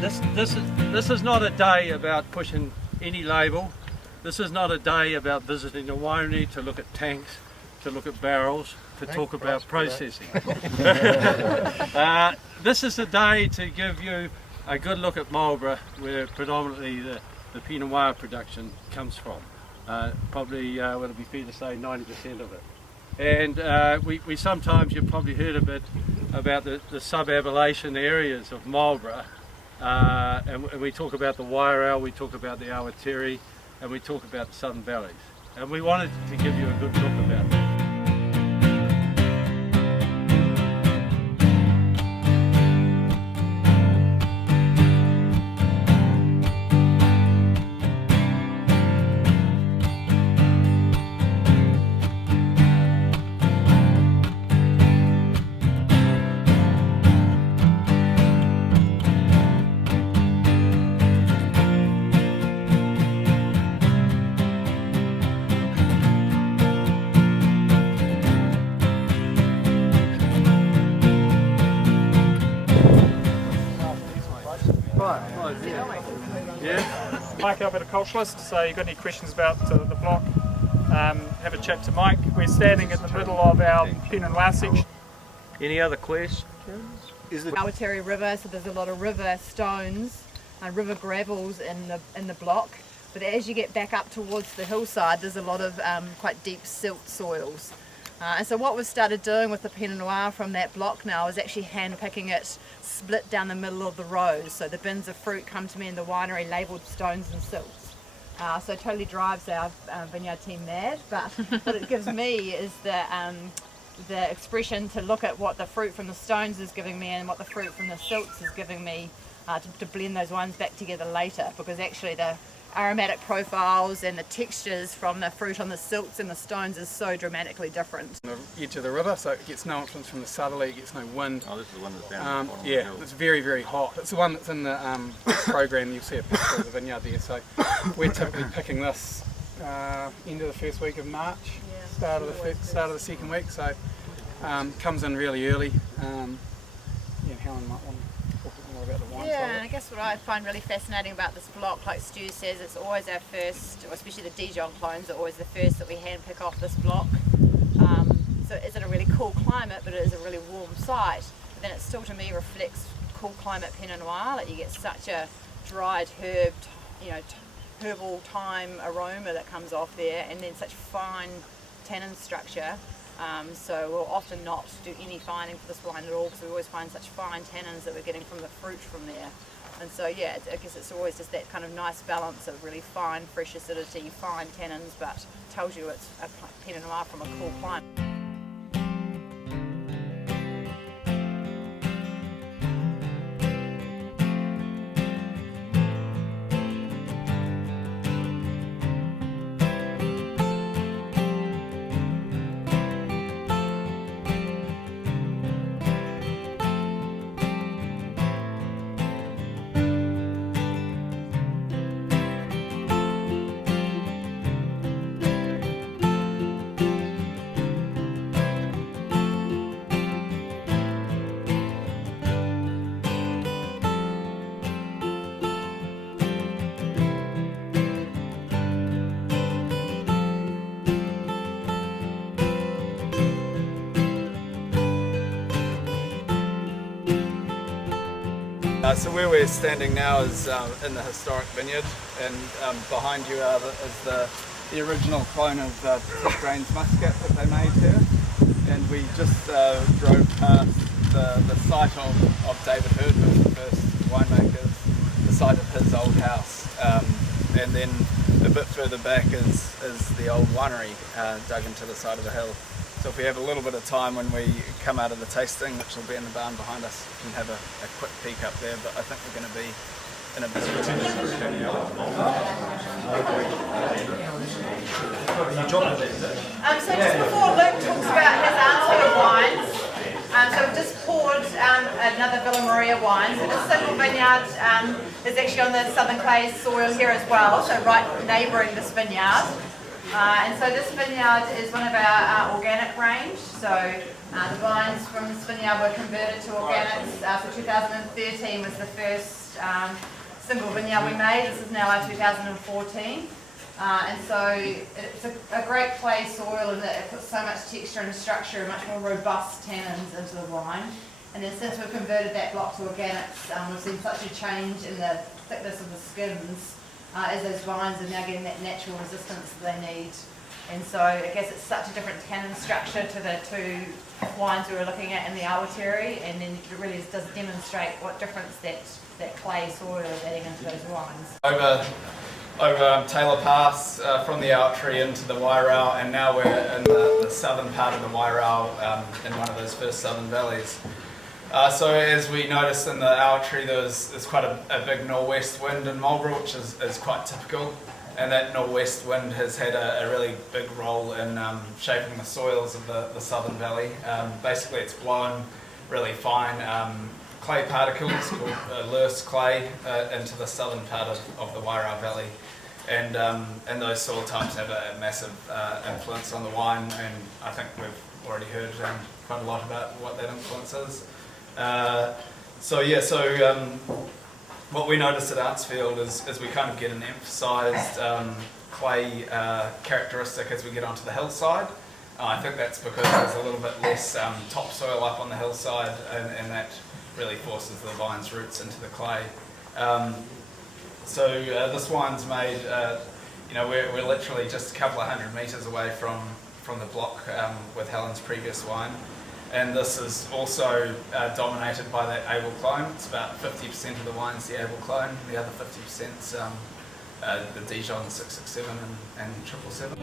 This is not a day about pushing any label. This is not a day about visiting a winery to look at tanks, to look at barrels, to talk about processing. This is a day to give you a good look at Marlborough, where predominantly the Pinot Noir production comes from. Probably, would it be fair to say, 90% of it. And we sometimes, you've probably heard a bit about the sub-Appalachian areas of Marlborough, and we talk about the Wairau, we talk about the Auntsifeld, and we talk about the Southern Valleys. And we wanted to give you a good look about that. Mike, our viticulturist, so you've got any questions about the block, have a chat to Mike. We're standing in the middle of our Pinot Noir section. Any other questions? Is the Awatere River, so there's a lot of river stones and river gravels in the block. But as you get back up towards the hillside, there's a lot of quite deep silt soils. And so what we've started doing with the Pinot Noir from that block now is actually hand picking it split down the middle of the rows. So the bins of fruit come to me in the winery labelled stones and silts. So it totally drives our vineyard team mad, but what it gives me is the expression to look at what the fruit from the stones is giving me and what the fruit from the silts is giving me to blend those wines back together later, because actually the aromatic profiles and the textures from the fruit on the silts and the stones is so dramatically different. On the edge of the river, so it gets no influence from the southerly, it gets no wind. Oh, this is the one that's down the yeah, it's very, very hot. It's the one that's in the program. You'll see a picture of the vineyard there. So we're typically picking this end of the first week of March, start of the second week. So comes in really early. Yeah, Helen might want to talk a bit more about the wine. Yeah, and I guess what I find really fascinating about this block, like Stu says, it's always our first, or especially the Dijon clones are always the first that we hand pick off this block. So it's in a really cool climate, but it is a really warm site. But then it still, to me, reflects cool climate Pinot Noir. Like you get such a dried herb, herbal thyme aroma that comes off there, and then such fine tannin structure. So we'll often not do any fining for this wine at all, because we always find such fine tannins that we're getting from the fruit from there. And so yeah, I guess it's always just that kind of nice balance of really fine, fresh acidity, fine tannins, but tells you it's a Pinot Noir from a cool climate. So where we're standing now is in the historic vineyard, and behind you is the original clone of 10 grains muscat that they made here. And we just drove past the site of David Hurd, who was the first winemaker, the site of his old house. And then a bit further back is the old winery dug into the side of the hill. So if we have a little bit of time when we come out of the tasting, which will be in the barn behind us, we can have a quick peek up there, but I think we're going to be in a busy room. So just before Luc talks about his Auntsifeld wines, so we've just poured another Villa Maria wine. So this single vineyard is actually on the southern clay soil here as well, so right neighbouring this vineyard. And so this vineyard is one of our organic range. So the vines from this vineyard were converted to organics. So 2013 was the first single vineyard we made. This is now our 2014. And so it's a great clay soil in that it puts so much texture and structure and much more robust tannins into the wine. And then since we've converted that block to organics, we've seen such a change in the thickness of the skins as those vines are now getting that natural resistance that they need. And so I guess it's such a different tannin structure to the two wines we were looking at in the Awatere, and then it really does demonstrate what difference that clay soil is adding into those wines. Over Taylor Pass from the Awatere into the Wairau, and now we're in the southern part of the Wairau in one of those first southern valleys. So as we noticed in the Awatere, there's quite a big northwest wind in Marlborough, which is quite typical, and that northwest wind has had a really big role in shaping the soils of the southern valley. Basically it's blown really fine clay particles called loess clay into the southern part of the Wairau Valley, and those soil types have a massive influence on the wine, and I think we've already heard quite a lot about what that influence is. What we noticed at Auntsifeld is we kind of get an emphasised clay characteristic as we get onto the hillside. I think that's because there's a little bit less topsoil up on the hillside, and that really forces the vine's roots into the clay. This wine's made, we're literally just a couple of 100 metres away from the block with Helen's previous wine. And this is also dominated by that able clone. It's about 50% of the wine's the able clone, the other 50%'s the Dijon 667 and 777.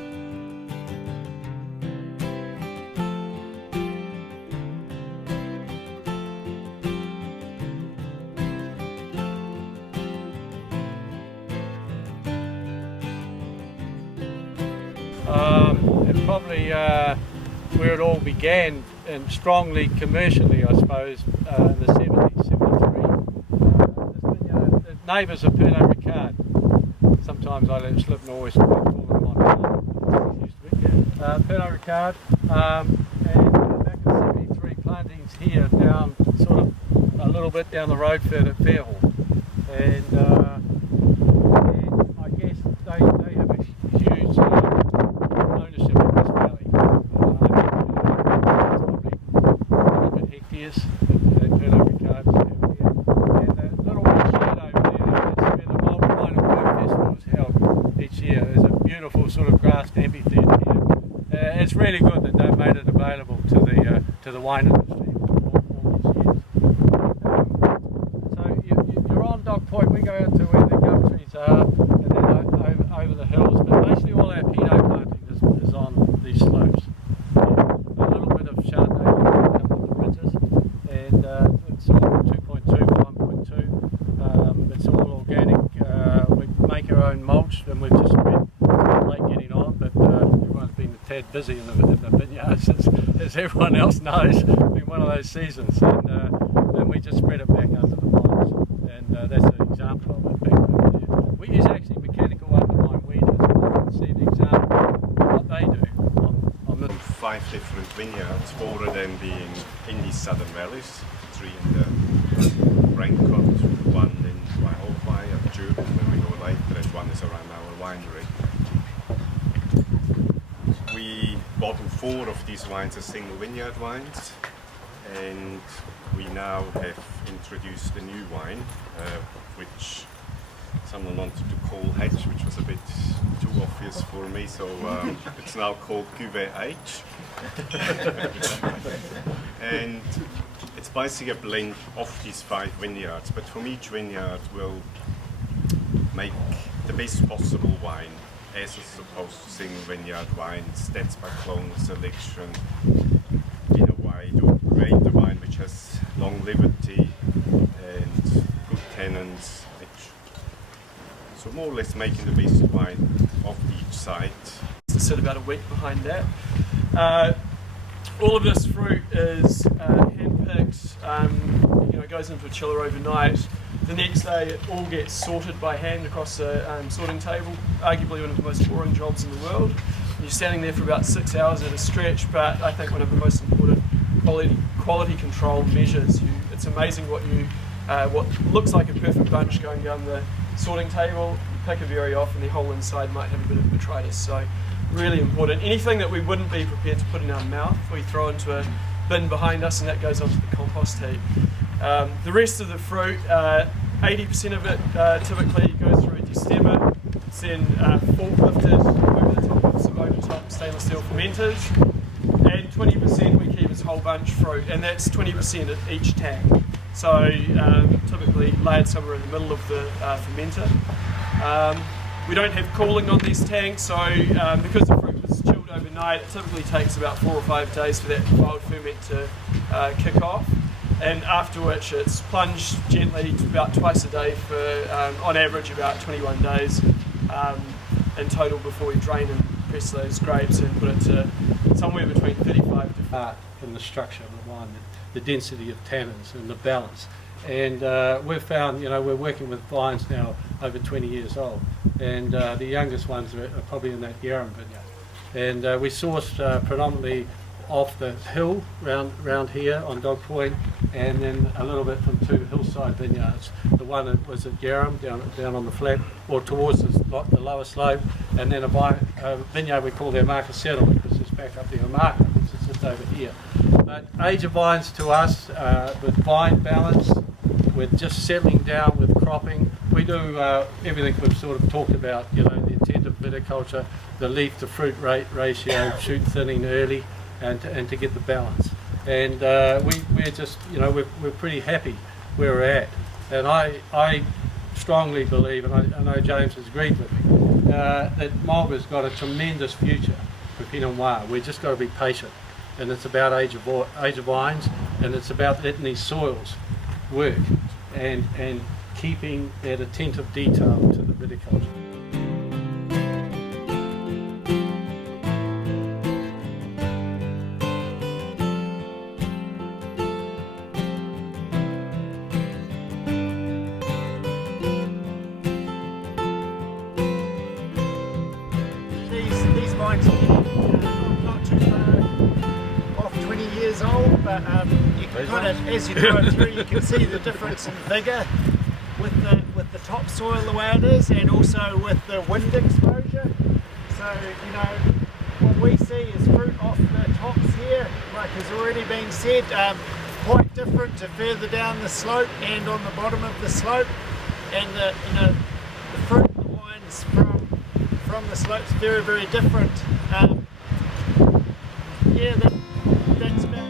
And probably where it all began, and strongly commercially, I suppose, in the 70s, 73. The neighbours are Pinot Ricard. Sometimes I let it slip and always call them Montreal. Used to be. Pinot Ricard. And back in 73, plantings here down, sort of a little bit down the road further at Fairhall. And I guess they have a huge ownership of this valley. Hectares that Pinot Ricard have here. And the little shed over there, that's where the Marlborough Pinot Festival is held each year. There's a beautiful sort of grassed amphitheatre here. It's really good that they've made it available to the wine industry all these years. So you're on Dog Point. We go out to where the gum trees are, and then over the hills. But basically all our Pinot planting is on these slopes. A little bit of Chardonnay, and it's all 2.2 by 1.2. It's all organic. We make our own mulch, and we've just been late getting on, but everyone's been a tad busy in the vineyards, as everyone else knows. It's been one of those seasons, and we just spread it back under the vines, and that's an example of it back over there. We use actually mechanical underline weeders, and you can see the example of what they do on the 5 different vineyards, 4 of them being in these southern valleys, 3 in the Raincoat, 1 in Waihopai at Churton where we go later, and 1 is around our winery. We bottle 4 of these wines as single vineyard wines, and we now have introduced a new wine which someone wanted to call H, which was a bit too obvious for me, so it's now called Greywacke. And it's basically a blend of these 5 vineyards, but from each vineyard we'll make the best possible wine, as is opposed to single vineyard wines. That's by clone selection, in a way to create the wine which has longevity and good tannins. So more or less making the best wine of each site. Sit about a week behind that. All of this fruit is hand-picked, goes into a chiller overnight, The next day it all gets sorted by hand across a sorting table, arguably one of the most boring jobs in the world. You're standing there for about 6 hours at a stretch, but I think one of the most important quality control measures. It's amazing what looks like a perfect bunch going down the sorting table. You pick it very off and the whole inside might have a bit of botrytis, so really important. Anything that we wouldn't be prepared to put in our mouth, we throw into a bin behind us and that goes onto the compost heap. The rest of the fruit, 80% of it typically goes through a destemmer. It's then forklifted over the top of some over-top stainless steel fermenters, and 20% we keep as whole bunch fruit, and that's 20% at each tank. So typically layered somewhere in the middle of the fermenter. We don't have cooling on these tanks, so because the fruit was chilled overnight, it typically takes about 4 or 5 days for that wild ferment to kick off. And after which it's plunged gently about twice a day for, on average, about 21 days in total before we drain and press those grapes and put it to somewhere between 35 to in the structure of the wine, the density of tannins and the balance. And we've found, we're working with vines now over 20 years old, and the youngest ones are probably in that Yarram vineyard. And we sourced predominantly off the hill round here on Dog Point, and then a little bit from 2 hillside vineyards. The one that was at Yarram down on the flat or towards the lower slope, and then a vineyard we call the Omaka Settlement, because it's back up the Omaka, which is just over here. But age of vines to us, with vine balance, with just settling down with cropping, we do everything we've sort of talked about, the intent of viticulture, the leaf to fruit ratio, shoot thinning early, and to get the balance. And we're just, we're pretty happy where we're at. And I strongly believe, and I know James has agreed with me, that Marlborough's got a tremendous future for Pinot Noir. We've just got to be patient. And it's about age of vines, and it's about letting these soils work and keeping that attentive detail to the viticulture. These vines are not too far off 20 years old, but you can kind of, as you drive through, you can see the difference in vigour with the topsoil the way it is, and also with the wind exposure. So what we see is fruit off the tops here, like has already been said, quite different to further down the slope and on the bottom of the slope, and the fruit and the wines from the slopes very, very different. That's about.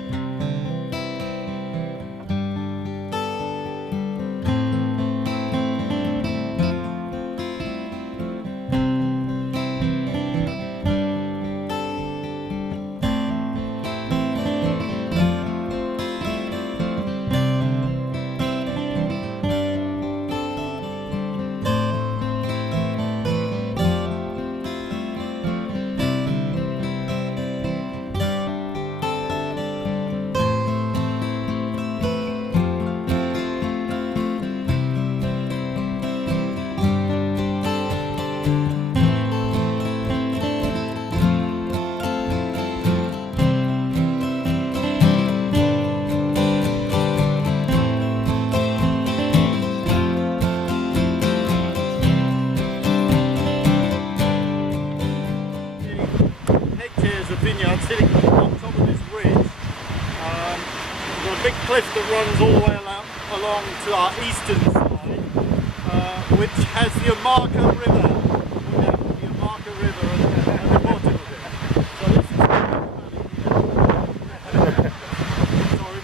Sitting on top of this ridge. We've got a big cliff that runs all the way along to our eastern side, which has the Omaka River, the Omaka River at the bottom of it. So this is sorry,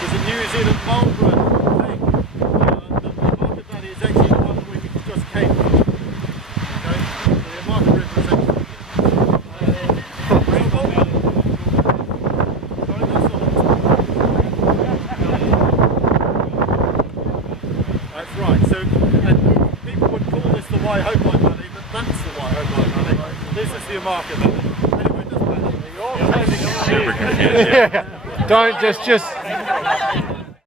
there's a New Zealand Marlborough thing. The Omaka Valley is actually the one we just came from. Okay? The Omaka River is actually Waihopai Valley, but that's the Waihopai Valley. This is the Omaka Valley. Anyway, it doesn't matter. Don't just